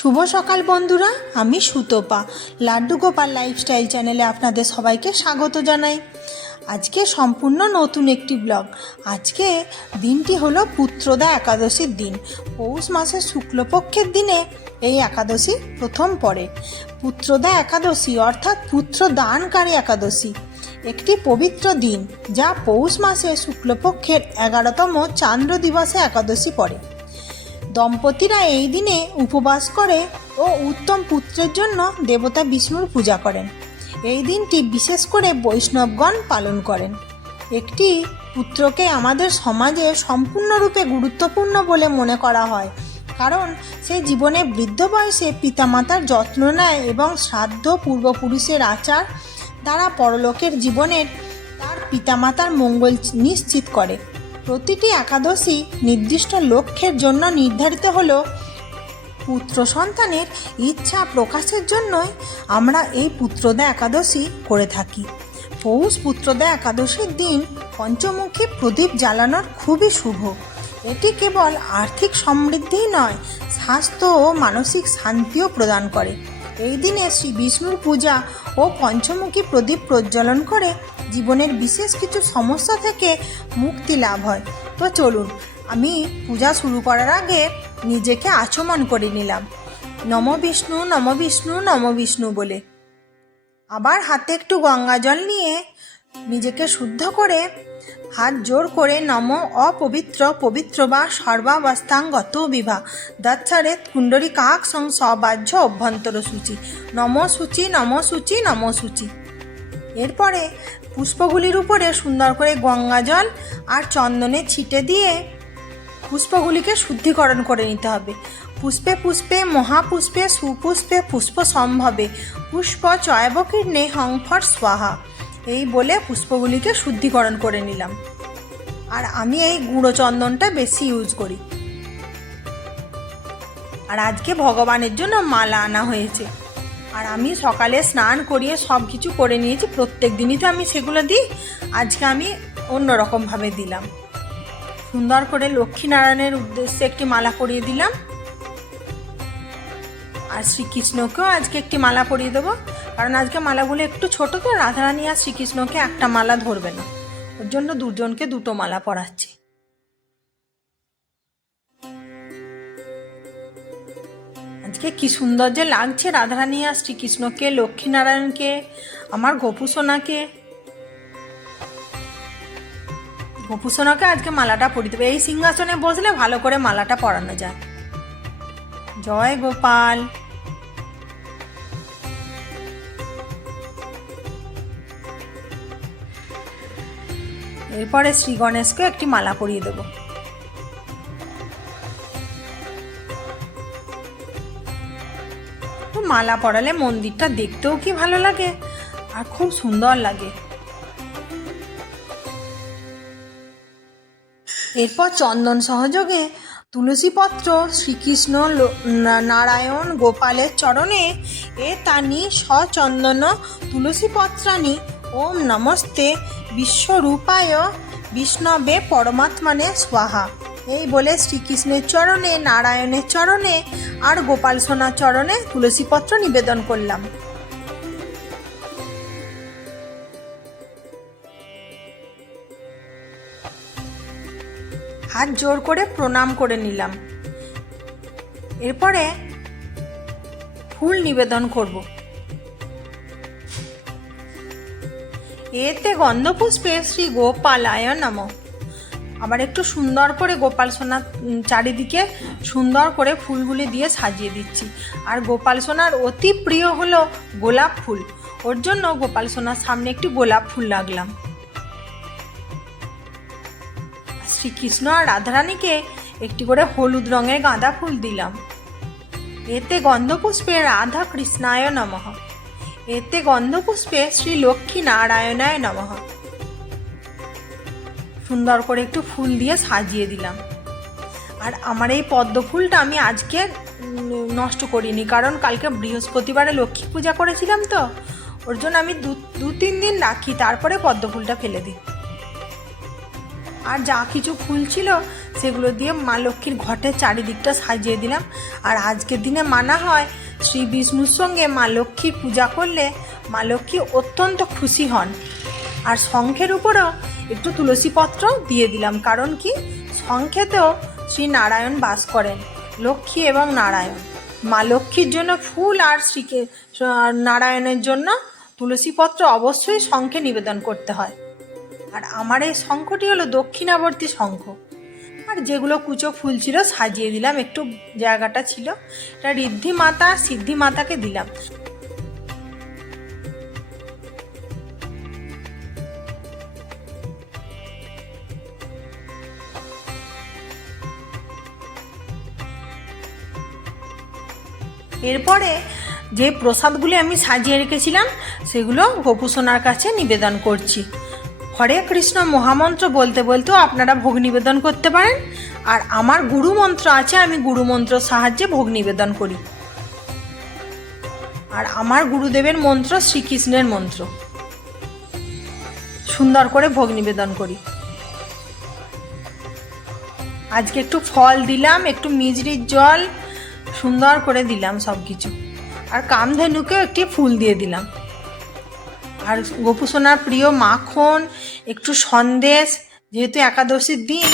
শুভ সকাল বন্ধুরা, আমি সুতপা। লাড্ডু গোপাল লাইফস্টাইল চ্যানেলে আপনাদের সবাইকে স্বাগত জানাই। আজকে সম্পূর্ণ নতুন একটি ব্লগ আজকে দিনটি হলো পুত্রদা একাদশীর দিন। পৌষ মাসের শুক্লপক্ষের দিনে এই একাদশী প্রথম পড়ে। পুত্রদা একাদশী অর্থাৎ পুত্র দানকারী একাদশী। একটি পবিত্র দিন যা পৌষ মাসে শুক্লপক্ষের এগারোতম চান্দ্র দিবসে একাদশী পড়ে। দম্পতিরা এই দিনে উপবাস করে ও উত্তম পুত্রের জন্য দেবতা বিষ্ণুর পূজা করেন। এই দিনটি বিশেষ করে বৈষ্ণবগণ পালন করেন। একটি পুত্রকে আমাদের সমাজে সম্পূর্ণরূপে গুরুত্বপূর্ণ বলে মনে করা হয়, কারণ সে জীবনে বৃদ্ধ বয়সে পিতামাতার যত্ন নেয় এবং শ্রাদ্ধ পূর্বপুরুষের আচার দ্বারা পরলোকের জীবনের তার পিতামাতার মঙ্গল নিশ্চিত করে। প্রতিটি একাদশী নির্দিষ্ট লক্ষ্যের জন্য নির্ধারিত হলো। পুত্র সন্তানের ইচ্ছা প্রকাশের জন্যই আমরা এই পুত্রদা একাদশী করে থাকি। পৌষ পুত্রদা একাদশীর দিন পঞ্চমুখী প্রদীপ জ্বালানোর খুবই শুভ। এটি কেবল আর্থিক সমৃদ্ধিই নয়, স্বাস্থ্য ও মানসিক শান্তিও প্রদান করে। এই দিনে শ্রী বিষ্ণুর পূজা ও পঞ্চমুখী প্রদীপ প্রজ্বলন করে জীবনের বিশেষ কিছু সমস্যা থেকে মুক্তি লাভ হয়। তো চলুন, আমি পূজা শুরু করার আগে নিজেকে আচমন করে নিলাম। নম বিষ্ণু নম বিষ্ণু নম বিষ্ণু বলে। আবার হাতে একটু গঙ্গা জল নিয়ে নিজেকে শুদ্ধ করে হাত জোর করে নম অপবিত্র পবিত্র বা সর্বাবস্থাঙ্গত বিভা। দচ্ছারে কুণ্ডরী কাক সং সবাহ্য অভ্যন্তর সূচি। নম সূচি নম সূচি নম সূচি। এরপরে পুষ্পগুলির উপরে সুন্দর করে গঙ্গা জল আর চন্দনে ছিটে দিয়ে পুষ্পগুলিকে শুদ্ধিকরণ করে নিতে হবে। পুষ্পে পুষ্পে, মহাপুষ্পে, সুপুষ্পে পুষ্প সম্ভবে। পুষ্প চয়বকীর্ণে হংফর স্বাহা। এই বলে পুষ্পগুলিকে শুদ্ধিকরণ করে নিলাম। আর আমি এই গুঁড়ো চন্দনটা বেশি ইউজ করি। আর আজকে ভগবানের জন্য মালা আনা হয়েছে। আর আমি সকালে স্নান করিয়ে সব কিছু করে নিয়েছি, প্রত্যেক দিনই তো আমি সেগুলো দিই। আজকে আমি অন্যরকমভাবে দিলাম। সুন্দর করে লক্ষ্মীনারায়ণের উদ্দেশ্যে একটি মালা পরিয়ে দিলাম। আর শ্রীকৃষ্ণকেও আজকে একটি মালা পরিয়ে দেবো। কারণ আজকে মালাগুলো একটু ছোট তো, রাধারানী আর শ্রীকৃষ্ণকে একটা মালা ধরবে না। ওর জন্য দুজনকে দুটো মালা পরাচ্ছি। আজকে কি সুন্দর যে লাগছে রাধারানী আর শ্রীকৃষ্ণকে, লক্ষ্মীনারায়ণকে, আমার গোপুসোনাকে গোপুসোনাকে আজকে মালাটা পরিয়ে দেবে এই সিংহাসনে বসলে ভালো করে মালাটা পরানো যায়। জয় গোপাল। এরপরে শ্রী গণেশকে একটি মালা পরিয়ে দেবো। তো মালা পরালে মন্দিরটা দেখতেও কি ভালো লাগে আর খুব সুন্দর লাগে। এরপর চন্দন সহযোগে তুলসীপত্র শ্রীকৃষ্ণ নারায়ণ গোপালের চরণে এ তানি সচন্দন তুলসীপত্রানি ওম নমস্তে বিশ্বরূপায় বিষ্ণবে পরমাত্মানে স্বাহা। এই বলে শ্রীকৃষ্ণের চরণে, নারায়ণের চরণে আর গোপাল সোনার চরণে তুলসীপত্র নিবেদন করলাম। হাত জোর করে প্রণাম করে নিলাম। এরপরে ফুল নিবেদন করব। এতে গন্ধপুষ্পে শ্রী গোপালায় নম। আবার একটু সুন্দর করে গোপাল সোনার চারিদিকে সুন্দর করে ফুলগুলি দিয়ে সাজিয়ে দিচ্ছি। আর গোপাল সোনার অতি প্রিয় হলো গোলাপ ফুল। ওর জন্য গোপাল সোনার সামনে একটি গোলাপ ফুল লাগলাম। শ্রীকৃষ্ণ আর রাধারানীকে একটি করে হলুদ রঙের গাঁদা ফুল দিলাম। এতে গন্ধপুষ্পে রাধা কৃষ্ণায় নমঃ। এতে গন্ধপুষ্পে শ্রী লক্ষ্মী নারায়ণায় নমঃ। সুন্দর করে একটু ফুল দিয়ে সাজিয়ে দিলাম। আর আমার এই পদ্ম ফুলটা আমি আজকে নষ্ট করিনি, কারণ কালকে বৃহস্পতিবারে লক্ষ্মী পূজা করেছিলাম তো, ওর জন্য আমি দু দু, তিন দিন রাখি, তারপরে পদ্ম ফুলটা ফেলে দিই। আর যা কিছু ফুল ছিল সেগুলো দিয়ে মা লক্ষ্মীর ঘটের চারিদিকটা সাজিয়ে দিলাম। আর আজকের দিনে মানা হয়, শ্রী বিষ্ণুর সঙ্গে মা লক্ষ্মীর পূজা করলে মা লক্ষ্মী অত্যন্ত খুশি হন। আর শঙ্খের উপরেও একটু তুলসী পত্র দিয়ে দিলাম, কারণ কি? শঙ্খেতেও শ্রী নারায়ণ বাস করেন, লক্ষ্মী এবং নারায়ণ। মা লক্ষ্মীর জন্য ফুল আর শ্রীকে নারায়ণের জন্য তুলসী পত্র অবশ্যই শঙ্খে নিবেদন করতে হয়। আর আমার এই শঙ্খটি হলো দক্ষিণাবর্তী শঙ্খ। আর যেগুলো কুচো ফুল ছিল সাজিয়ে দিলাম, একটু জায়গাটা ছিল। এটা ঋদ্ধি মাতা সিদ্ধি মাতাকে দিলাম। এরপরে যে প্রসাদগুলি আমি সাজিয়ে রেখেছিলাম, সেগুলো গোপুসোনার কাছে নিবেদন করছি। হরে কৃষ্ণ মহামন্ত্র বলতে বলতেও আপনারা ভোগ নিবেদন করতে পারেন। আর আমার গুরু মন্ত্র আছে, আমি গুরু মন্ত্র সাহায্যে ভোগ নিবেদন করি। আর আমার গুরুদেবের মন্ত্র শ্রীকৃষ্ণের মন্ত্র। সুন্দর করে ভোগ নিবেদন করি। আজকে একটু ফল দিলাম, একটু মিজরির জল, সুন্দর করে দিলাম সব কিছু আর কামধেনুকেও একটি ফুল দিয়ে দিলাম। আর গোপুসোনার প্রিয় মাখন একটু সন্দেশ যেহেতু একাদশীর দিন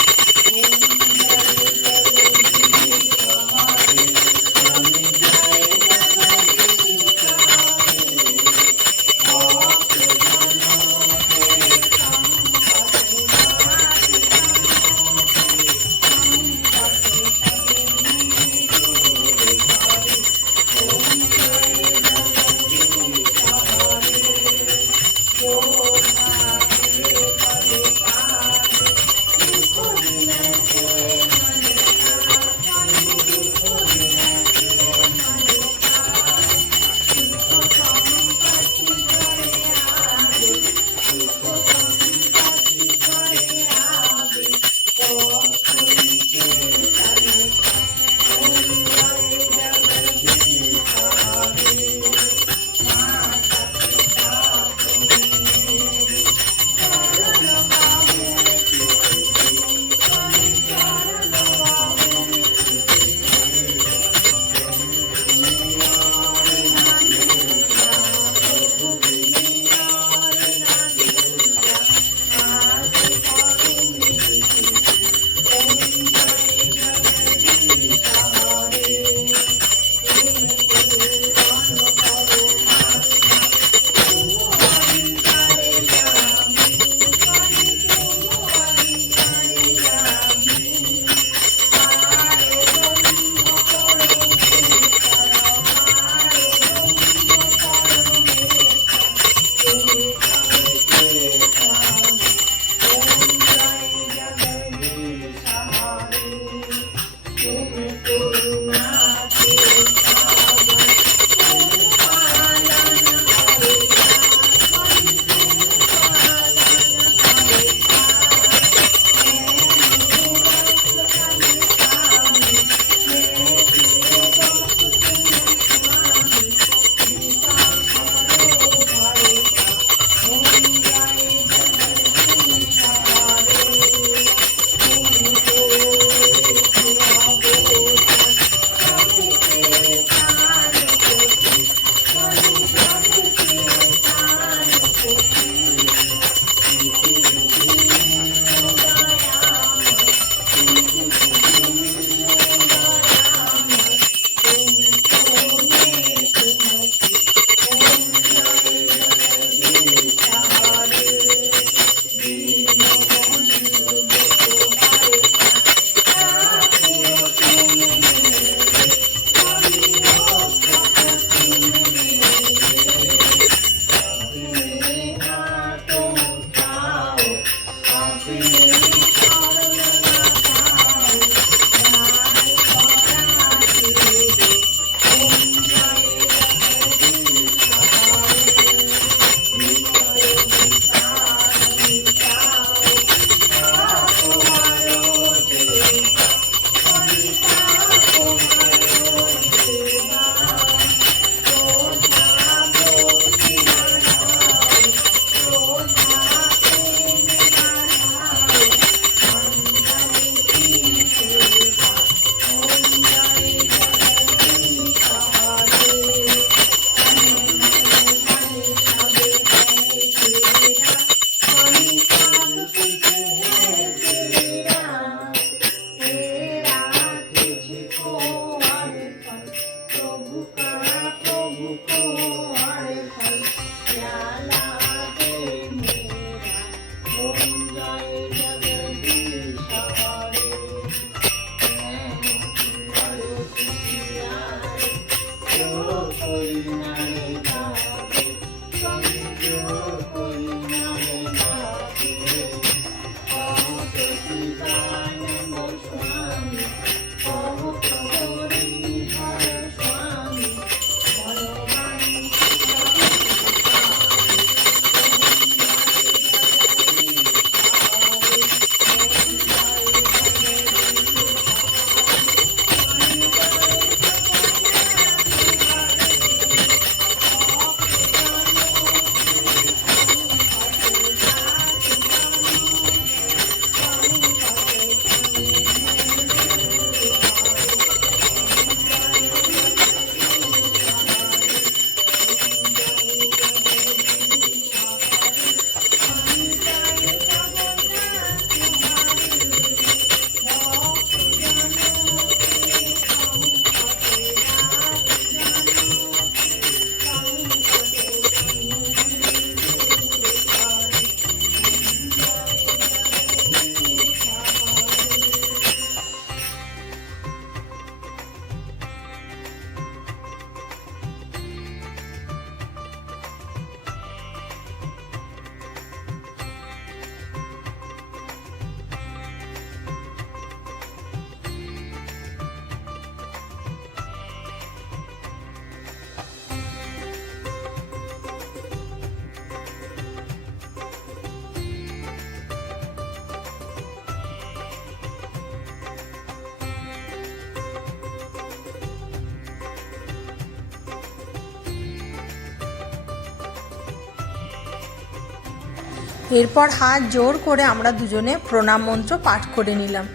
এরপর হাত জোর করে আমরা দুজনে প্রণাম মন্ত্র পাঠ করে নিলাম।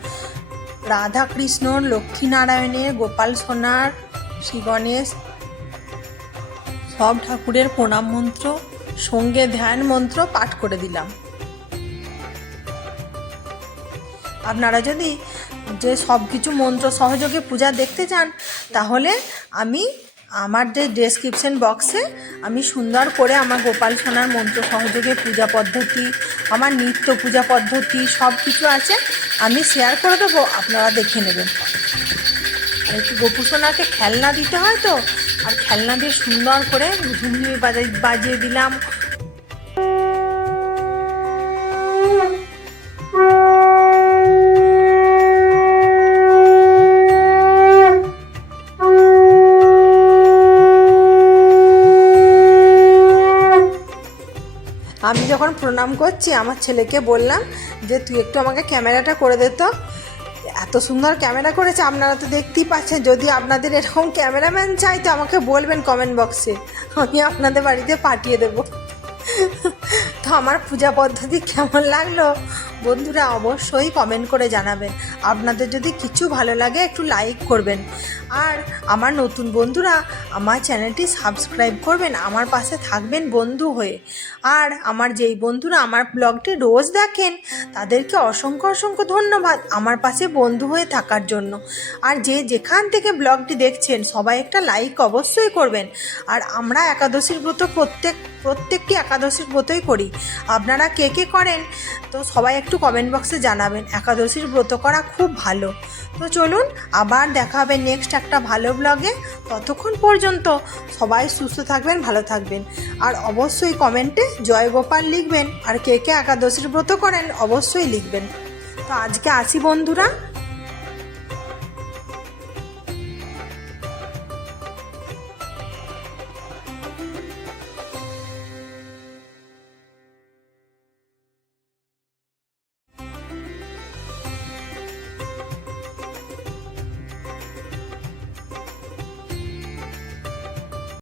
রাধা কৃষ্ণর লক্ষ্মীনারায়ণের গোপাল সোনার গণেশ সব ঠাকুরের প্রণাম মন্ত্র, সঙ্গে ধ্যান মন্ত্র পাঠ করে দিলাম। আপনারা যদি যে সব কিছু মন্ত্র সহযোগে পূজা দেখতে চান, তাহলে আমি আমার যে ডেসক্রিপশন বক্সে আমি সুন্দর করে আমার গোপাল সোনার মন্ত্র সহযোগে পূজা পদ্ধতি, আমার নিত্য পূজা পদ্ধতি সব কিছু আছে, আমি শেয়ার করে দেবো, আপনারা দেখে নেবেন। একটু গোপু সোনাকে খেলনা দিতে হয় তো, আর খেলনা দিয়ে সুন্দর করে ঝুমঝুমি বাজাই বাজিয়ে দিলাম। যখন প্রণাম করছি, আমার ছেলেকে বললাম যে, তুই একটু আমাকে ক্যামেরাটা করে দে তো। এত সুন্দর ক্যামেরা করেছে, আপনারা তো দেখতেই পাচ্ছেন। যদি আপনাদের এরকম ক্যামেরাম্যান চাই, তো আমাকে বলবেন কমেন্ট বক্সে। আমি আপনাদের বাড়িতে পাঠিয়ে দেবো। তো আমার পূজা পদ্ধতি কেমন লাগল? বন্ধুরা অবশ্যই কমেন্ট করে জানাবেন। আপনাদের যদি কিছু ভালো লাগে, একটু লাইক করবেন। আর আমার নতুন বন্ধুরা, আমার চ্যানেলটি সাবস্ক্রাইব করবেন, আমার পাশে থাকবেন বন্ধু হয়ে। আর আমার যেই বন্ধুরা আমার ব্লগটি রোজ দেখেন, তাদেরকে অসংখ্য অসংখ্য ধন্যবাদ আমার পাশে বন্ধু হয়ে থাকার জন্য। আর যে যেখান থেকে ব্লগটি দেখছেন, সবাই একটা লাইক অবশ্যই করবেন। আর আমরা একাদশীর ব্রত প্রত্যেক, প্রত্যেকটি একাদশীর ব্রতই করি। আপনারা কে কে করেন, তো সবাই একটু কমেন্ট বক্সে জানাবেন। একাদশীর ব্রত করা খুব ভালো। তো চলুন, আবার দেখা হবে নেক্সট একটা ভালো ব্লগে ততক্ষণ পর্যন্ত সবাই সুস্থ থাকবেন, ভালো থাকবেন। আর অবশ্যই কমেন্টে জয় গোপাল লিখবেন, আর কে কে একাদশীর ব্রত করেন অবশ্যই লিখবেন। তো আজকে আসি বন্ধুরা